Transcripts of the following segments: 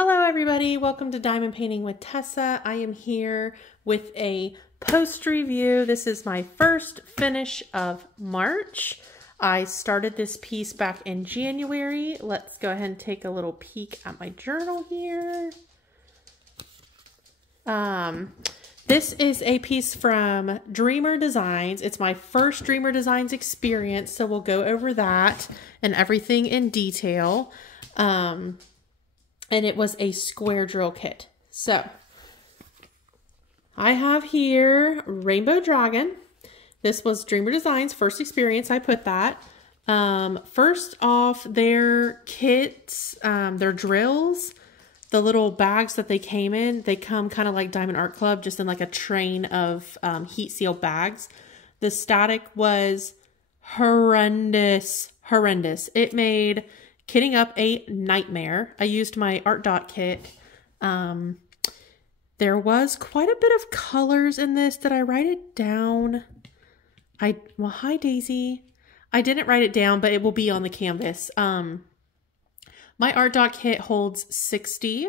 Hello everybody, welcome to Diamond Painting with Tessa. I am here with a post review. This is my first finish of March. I started this piece back in January. Let's go ahead and take a little peek at my journal here. This is a piece from Dreamer Designs. It's my first Dreamer Designs experience, so we'll go over that and everything in detail. And it was a square drill kit. So I have here Rainbow Dragon. This was Dreamer Designs' first experience. I put that. First off, their kits, their drills, the little bags that they came in, they come kind of like Diamond Art Club, just in like a train of heat sealed bags. The static was horrendous. It made kitting up a nightmare. I used my Art Dot kit. There was quite a bit of colors in this. Did I write it down? Well, hi Daisy. I didn't write it down, but it will be on the canvas. My Art Dot kit holds 60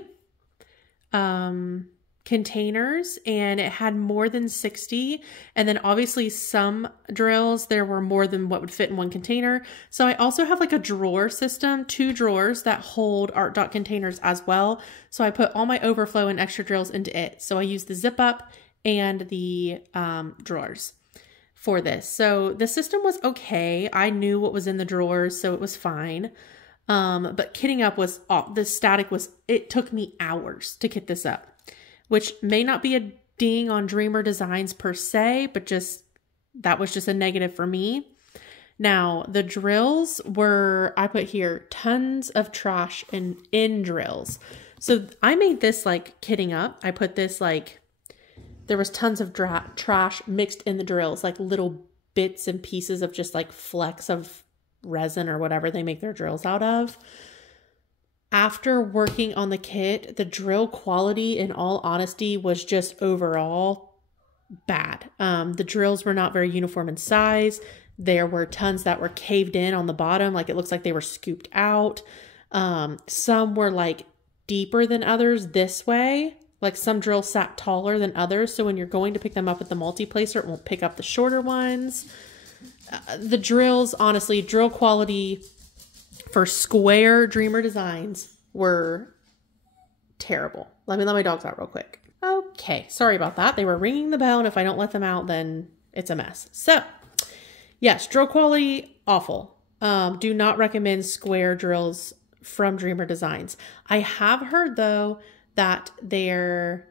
containers, and it had more than 60. And then obviously some drills, there were more than what would fit in one container. So I also have like a drawer system, 2 drawers that hold Art Dot containers as well. So I put all my overflow and extra drills into it. So I used the zip up and the drawers for this. So the system was okay. I knew what was in the drawers, so it was fine. But kitting up was, the static was, it took me hours to kit this up, which may not be a ding on Dreamer Designs per se, but just, that was just a negative for me. Now, the drills were, I put here, tons of trash in drills. So I made this like kitting up. I put this like, there was tons of trash mixed in the drills, like little bits and pieces of just like flecks of resin or whatever they make their drills out of. After working on the kit, the drill quality, in all honesty, was just overall bad. The drills were not very uniform in size. There were tons that were caved in on the bottom, like it looks like they were scooped out. Some were like deeper than others this way. Like some drills sat taller than others, so when you're going to pick them up with the multi-placer, it won't pick up the shorter ones. The drills, honestly, drill quality for square Dreamer Designs were terrible. Let me let my dogs out real quick. Okay, sorry about that. They were ringing the bell, and if I don't let them out, then it's a mess. So, yes, drill quality, awful. Do not recommend square drills from Dreamer Designs. I have heard, though, that their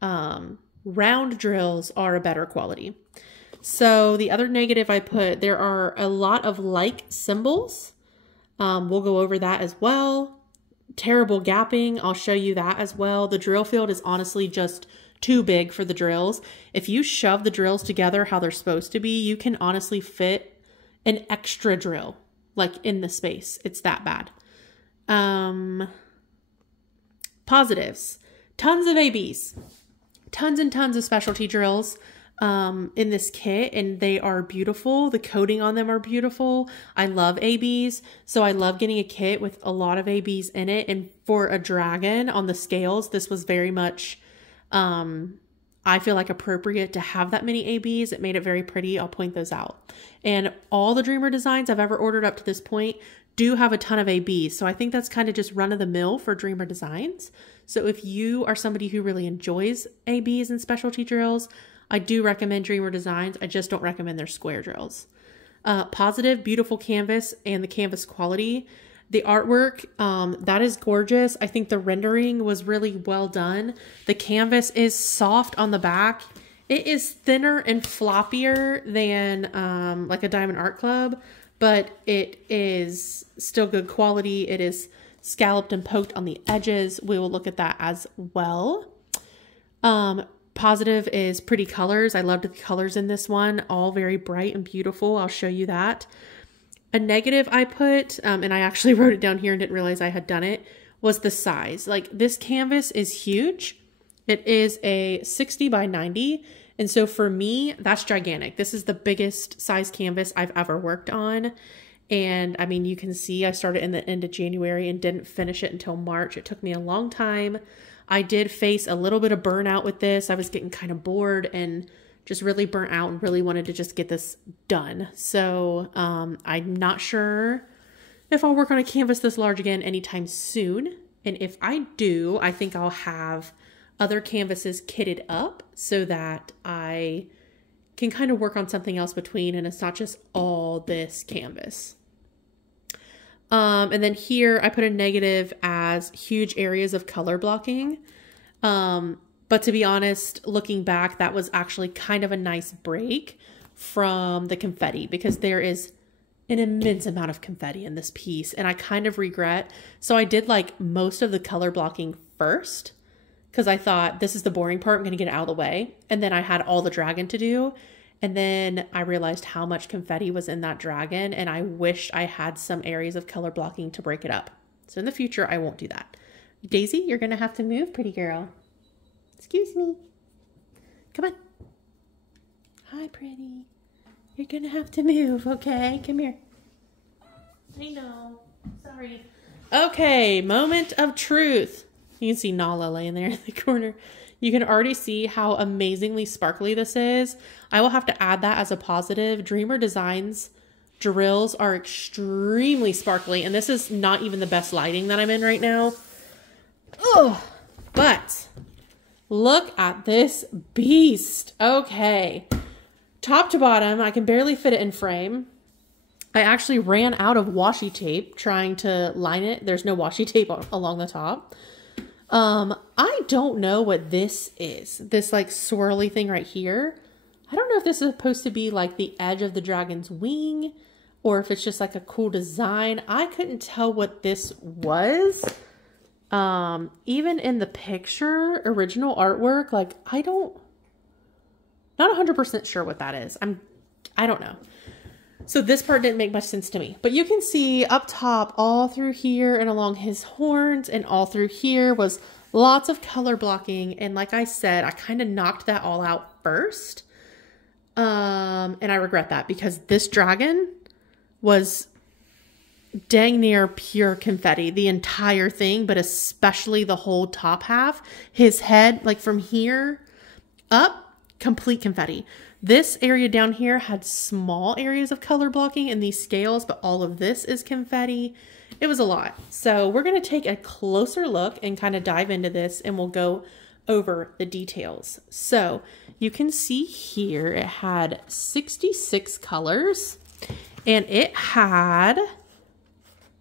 round drills are a better quality. So the other negative I put, there are a lot of like symbols. We'll go over that as well. Terrible gapping. I'll show you that as well. The drill field is honestly just too big for the drills. If you shove the drills together how they're supposed to be, you can honestly fit an extra drill like in the space. It's that bad. Positives. Tons of ABs. Tons and tons of specialty drills in this kit, and they are beautiful. The coating on them are beautiful. I love ABs, so I love getting a kit with a lot of ABs in it. And for a dragon on the scales, this was very much, I feel like, appropriate to have that many ABs. It made it very pretty. I'll point those out. And all the Dreamer Designs I've ever ordered up to this point do have a ton of ABs. So I think that's kind of just run of the mill for Dreamer Designs. So if you are somebody who really enjoys ABs and specialty drills, I do recommend Dreamer Designs. I just don't recommend their square drills. Positive, beautiful canvas and the canvas quality. The artwork, that is gorgeous. I think the rendering was really well done. The canvas is soft on the back. It is thinner and floppier than like a Diamond Art Club, but it is still good quality. It is scalloped and poked on the edges. We will look at that as well. Positive is pretty colors. I loved the colors in this one, all very bright and beautiful. I'll show you that. A negative I put, and I actually wrote it down here and didn't realize I had done it, was the size. Like, this canvas is huge. It is a 60 by 90. And so for me, that's gigantic. This is the biggest size canvas I've ever worked on. And I mean, you can see I started in the end of January and didn't finish it until March. It took me a long time. I did face a little bit of burnout with this. I was getting kind of bored and just really burnt out and really wanted to just get this done. So I'm not sure if I'll work on a canvas this large again anytime soon. And if I do, I think I'll have other canvases kitted up so that I can kind of work on something else between and it's not just all this canvas. And then here I put a negative as huge areas of color blocking. But to be honest, looking back, that was actually kind of a nice break from the confetti because there is an immense amount of confetti in this piece and I kind of regret. So I did like most of the color blocking first because I thought this is the boring part. I'm going to get it out of the way. And then I had all the dragon to do. And then I realized how much confetti was in that dragon and I wished I had some areas of color blocking to break it up. So in the future, I won't do that. Daisy, you're going to have to move, pretty girl. Excuse me. Come on. Hi, pretty. You're going to have to move, okay? Come here. I know. Sorry. Okay, moment of truth. You can see Nala laying there in the corner. You can already see how amazingly sparkly this is. I will have to add that as a positive. Dreamer Designs drills are extremely sparkly, and this is not even the best lighting that I'm in right now. Ugh. But look at this beast. Okay. Top to bottom, I can barely fit it in frame. I actually ran out of washi tape trying to line it. There's no washi tape along the top. I don't know what this is. This like swirly thing right here. I don't know if this is supposed to be like the edge of the dragon's wing or if it's just like a cool design. I couldn't tell what this was. Even in the picture, original artwork, like not 100% sure what that is. I don't know. So this part didn't make much sense to me, but you can see up top all through here and along his horns and all through here was lots of color blocking. And like I said, I kind of knocked that all out first. And I regret that because this dragon was dang near pure confetti, the entire thing, but especially the whole top half, his head, like from here up, complete confetti. This area down here had small areas of color blocking in these scales, but all of this is confetti. It was a lot. So we're going to take a closer look and kind of dive into this and we'll go over the details. So you can see here it had 66 colors and it had, let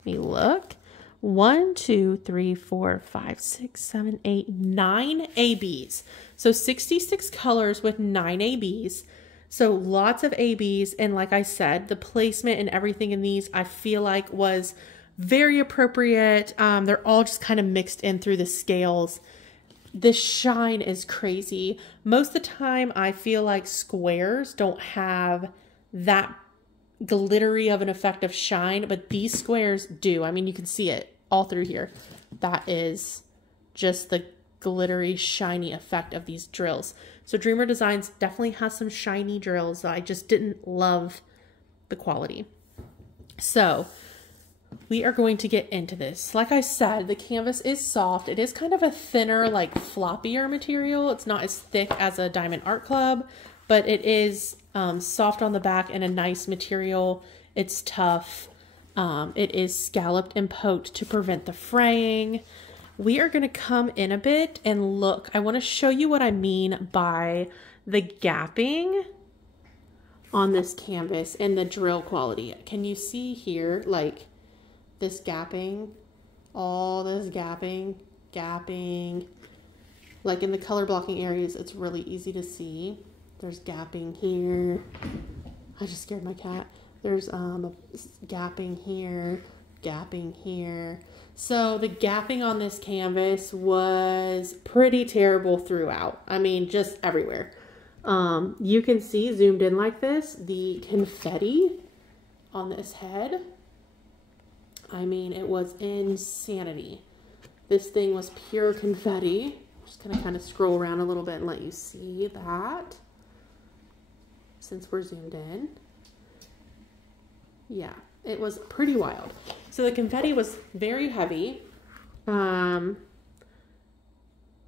me look, 1, 2, 3, 4, 5, 6, 7, 8, 9 ABs. So 66 colors with 9 ABs. So lots of ABs. And like I said, the placement and everything in these, I feel like was very appropriate. They're all just kind of mixed in through the scales. The shine is crazy. Most of the time, I feel like squares don't have that glittery of an effect of shine, but these squares do. I mean, you can see it all through here. That is just the glittery, shiny effect of these drills. So Dreamer Designs definitely has some shiny drills. I just didn't love the quality. So we are going to get into this. Like I said, the canvas is soft. It is kind of a thinner, like floppier material. It's not as thick as a Diamond Art Club, but it is soft on the back and a nice material. It's tough. It is scalloped and poked to prevent the fraying. We are going to come in a bit and look. I want to show you what I mean by the gapping on this canvas and the drill quality. Can you see here, like this gapping, all this gapping, like in the color blocking areas, it's really easy to see. There's gapping here. I just scared my cat. There's gapping here, gapping here. So the gapping on this canvas was pretty terrible throughout. I mean, just everywhere. You can see zoomed in like this, the confetti on this head. I mean, it was insanity. This thing was pure confetti. I'm just gonna kind of scroll around a little bit and let you see that since we're zoomed in. Yeah, It was pretty wild. So the confetti was very heavy.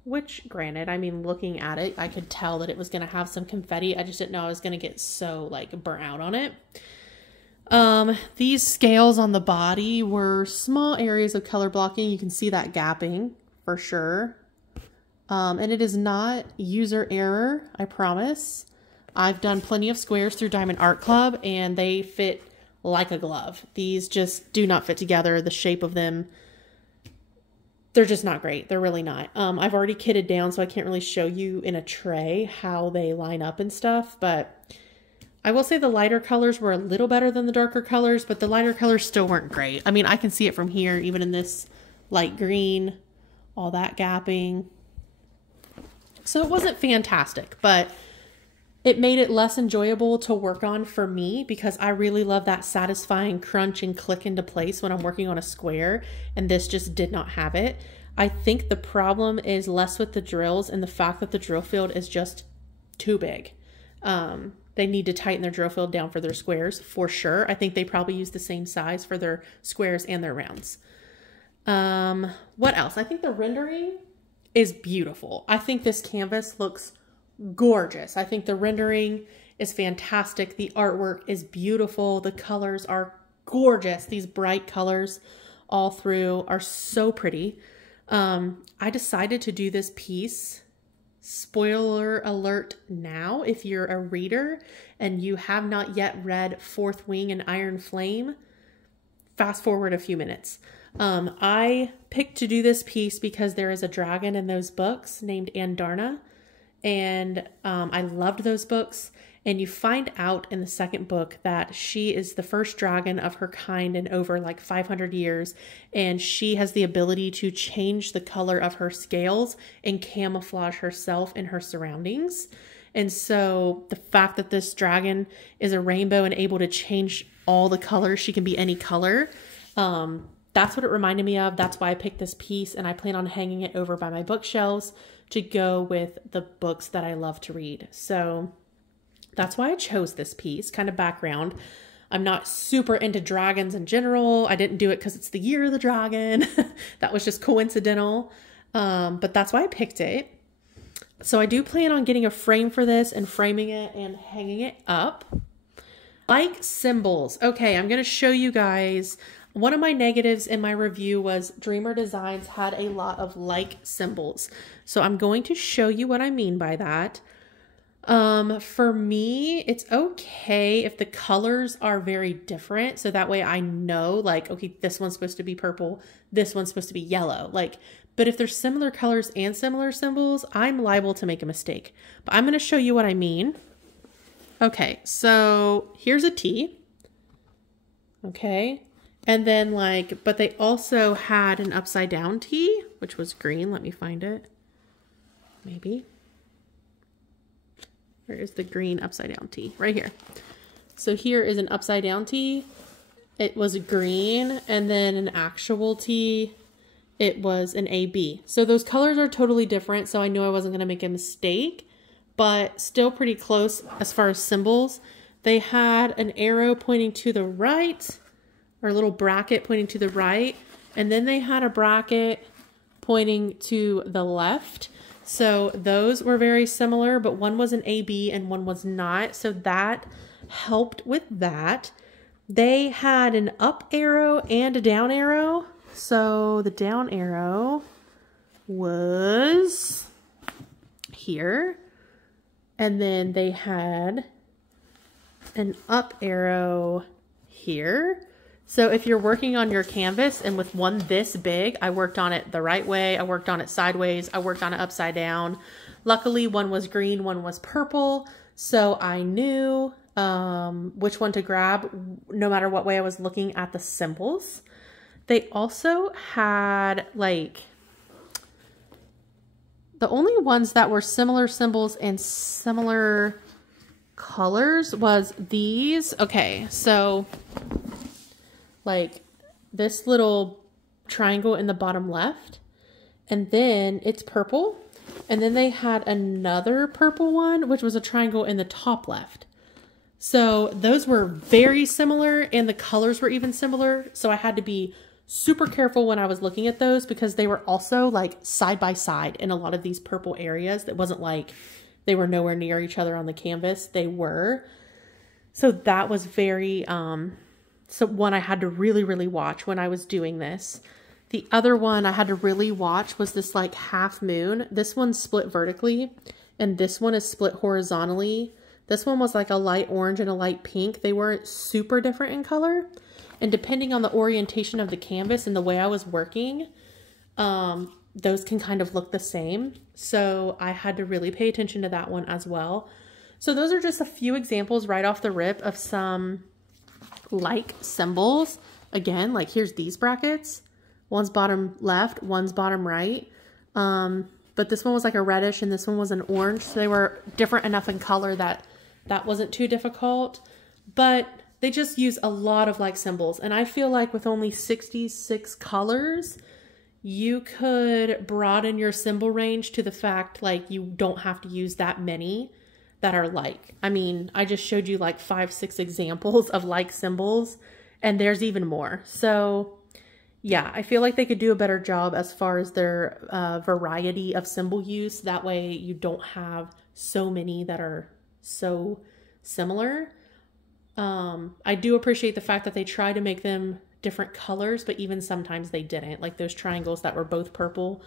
Which, granted, I mean, looking at it, I could tell that it was going to have some confetti. I just didn't know I was going to get so, like, burnt out on it. These scales on the body were small areas of color blocking. You can see that gapping for sure. And it is not user error, I promise. I've done plenty of squares through Diamond Art Club, and they fit like a glove. These just do not fit together. The shape of them, they're just not great. They're really not. I've already kitted down, so I can't really show you in a tray how they line up and stuff, but I will say the lighter colors were a little better than the darker colors, but the lighter colors still weren't great. I mean, I can see it from here, even in this light green, all that gapping. So it wasn't fantastic, but it made it less enjoyable to work on for me because I really love that satisfying crunch and click into place when I'm working on a square, and this just did not have it. I think the problem is less with the drills and the fact that the drill field is just too big. They need to tighten their drill field down for their squares for sure. I think they probably use the same size for their squares and their rounds. What else? I think the rendering is beautiful. I think this canvas looks gorgeous. I think the rendering is fantastic. The artwork is beautiful. The colors are gorgeous. These bright colors all through are so pretty. I decided to do this piece, spoiler alert now, if you're a reader and you have not yet read Fourth Wing and Iron Flame, fast forward a few minutes. I picked to do this piece because there is a dragon in those books named Andarna. And I loved those books, and you find out in the second book that she is the first dragon of her kind in over like 500 years, and she has the ability to change the color of her scales and camouflage herself in her surroundings. And so the fact that this dragon is a rainbow and able to change all the colors, she can be any color, that's what it reminded me of. That's why I picked this piece, and I plan on hanging it over by my bookshelves to go with the books that I love to read. So that's why I chose this piece. Kind of background, I'm not super into dragons in general. I didn't do it because it's the year of the dragon. That was just coincidental. But that's why I picked it. So I do plan on getting a frame for this and framing it and hanging it up. Like symbols. Okay, I'm going to show you guys. One of my negatives in my review was Dreamer Designs had a lot of like symbols. So I'm going to show you what I mean by that. For me, it's okay if the colors are very different. So that way I know, like, okay, this one's supposed to be purple, this one's supposed to be yellow. Like, but if there's similar colors and similar symbols, I'm liable to make a mistake. But I'm going to show you what I mean. Okay, so here's a T. Okay. And then like, but they also had an upside down T, which was green. Let me find it. Maybe. Where is the green upside down T? Right here. So here is an upside down T. It was green, and then an actual T, it was an AB. So those colors are totally different. So I knew I wasn't going to make a mistake, but still pretty close as far as symbols. They had an arrow pointing to the right, or a little bracket pointing to the right, and then they had a bracket pointing to the left. So those were very similar, but one was an AB and one was not. So that helped with that. They had an up arrow and a down arrow. So the down arrow was here, and then they had an up arrow here. So if you're working on your canvas and with one this big, I worked on it the right way, I worked on it sideways, I worked on it upside down. Luckily, one was green, one was purple, so I knew which one to grab no matter what way I was looking at the symbols. They also had like, the only ones that were similar symbols and similar colors was these. Okay, so like this little triangle in the bottom left, and then it's purple, and then they had another purple one which was a triangle in the top left. So those were very similar and the colors were even similar. So I had to be super careful when I was looking at those because they were also like side by side in a lot of these purple areas. That wasn't like they were nowhere near each other on the canvas. They were. So that was very, so one I had to really, really watch when I was doing this. The other one I had to really watch was this like half moon. This one's split vertically and this one is split horizontally. This one was like a light orange and a light pink. They weren't super different in color. And depending on the orientation of the canvas and the way I was working, those can kind of look the same. So I had to really pay attention to that one as well. So those are just a few examples right off the rip of some like symbols. Again, like here's these brackets. One's bottom left, one's bottom right. But this one was like a reddish and this one was an orange. So they were different enough in color that that wasn't too difficult. But they just use a lot of like symbols. And I feel like with only 66 colors, you could broaden your symbol range to the fact like you don't have to use that many that are like. I mean, I just showed you like 5-6 examples of like symbols and there's even more. So yeah, I feel like they could do a better job as far as their variety of symbol use. That way you don't have so many that are so similar. I do appreciate the fact that they try to make them different colors, but even sometimes they didn't. Like those triangles that were both purple.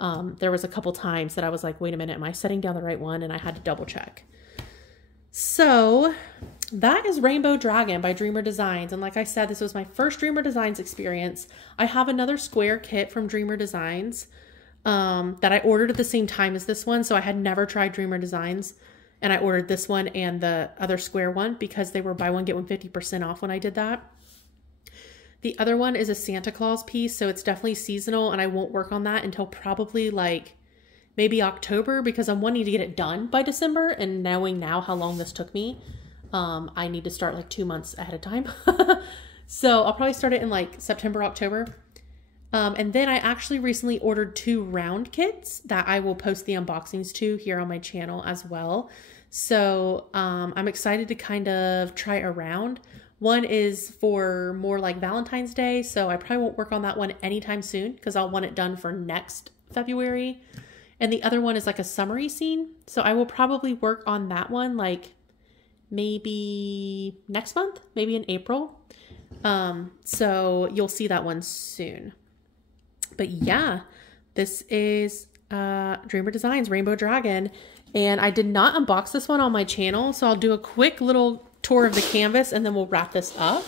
There was a couple times that I was like, wait a minute, am I setting down the right one? And I had to double check. So that is Rainbow Dragon by Dreamer Designs. And like I said, this was my first Dreamer Designs experience. I have another square kit from Dreamer Designs that I ordered at the same time as this one. So I had never tried Dreamer Designs. And I ordered this one and the other square one because they were buy one, get one 50% off when I did that. The other one is a Santa Claus piece, so it's definitely seasonal, and I won't work on that until probably like maybe October because I'm wanting to get it done by December, and knowing now how long this took me, I need to start like 2 months ahead of time. So I'll probably start it in like September, October. And then I actually recently ordered 2 round kits that I will post the unboxings to here on my channel as well. So I'm excited to kind of try a round. One is for more like Valentine's Day, so I probably won't work on that one anytime soon because I'll want it done for next February. And the other one is like a summery scene, so I will probably work on that one like maybe next month, maybe in April. So you'll see that one soon. But yeah, this is Dreamer Designs Rainbow Dragon. And I did not unbox this one on my channel, so I'll do a quick little tour of the canvas and then we'll wrap this up.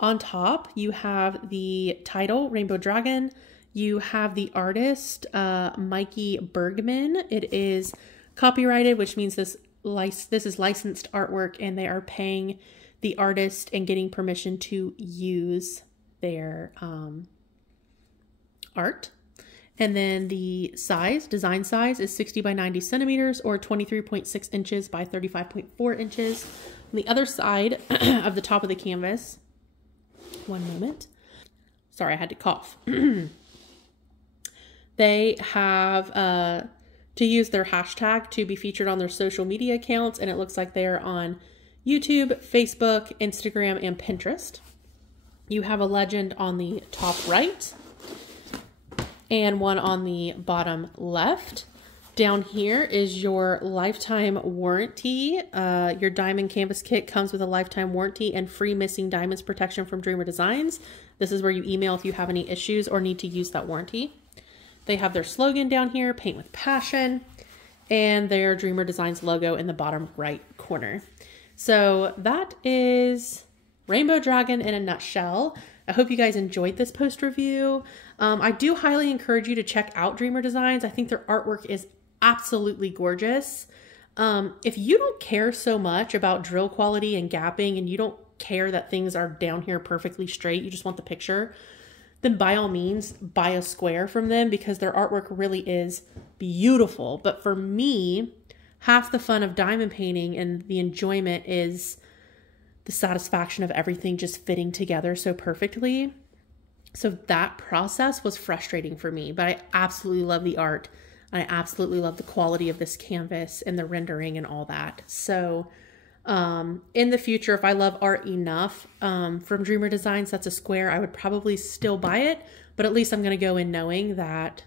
On top, you have the title, Rainbow Dragon. You have the artist, Mikey Bergman. It is copyrighted, which means this is licensed artwork and they are paying the artist and getting permission to use their art. And then the size, design size, is 60 by 90 centimeters or 23.6 inches by 35.4 inches. On the other side of the top of the canvas, one moment. Sorry, I had to cough. They have to use their hashtag to be featured on their social media accounts, and it looks like they're on YouTube, Facebook, Instagram, and Pinterest. You have a legend on the top right and one on the bottom left. Down here is your lifetime warranty. Your diamond canvas kit comes with a lifetime warranty and free missing diamonds protection from Dreamer Designs. This is where you email if you have any issues or need to use that warranty. They have their slogan down here, paint with passion, and their Dreamer Designs logo in the bottom right corner. So that is Rainbow Dragon in a nutshell. I hope you guys enjoyed this post review. I do highly encourage you to check out Dreamer Designs. I think their artwork is absolutely gorgeous. If you don't care so much about drill quality and gapping and you don't care that things are down here perfectly straight, you just want the picture, then by all means buy a square from them because their artwork really is beautiful. But for me, half the fun of diamond painting and the enjoyment is the satisfaction of everything just fitting together so perfectly. So that process was frustrating for me, but I absolutely love the art. I absolutely love the quality of this canvas and the rendering and all that. So In the future, if I love art enough from Dreamer Designs, that's a square, I would probably still buy it, but at least I'm going to go in knowing that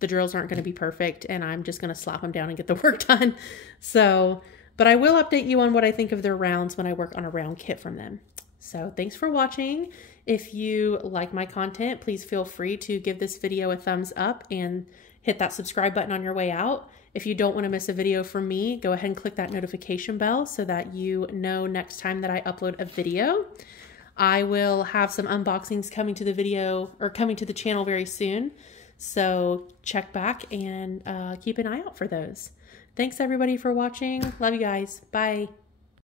the drills aren't going to be perfect and I'm just going to slap them down and get the work done. So, but I will update you on what I think of their rounds when I work on a round kit from them. So thanks for watching. If you like my content, please feel free to give this video a thumbs up and hit that subscribe button on your way out. If you don't want to miss a video from me, go ahead and click that notification bell so that you know next time that I upload a video. I will have some unboxings coming to the video or coming to the channel very soon. So check back and keep an eye out for those. Thanks everybody for watching. Love you guys. Bye.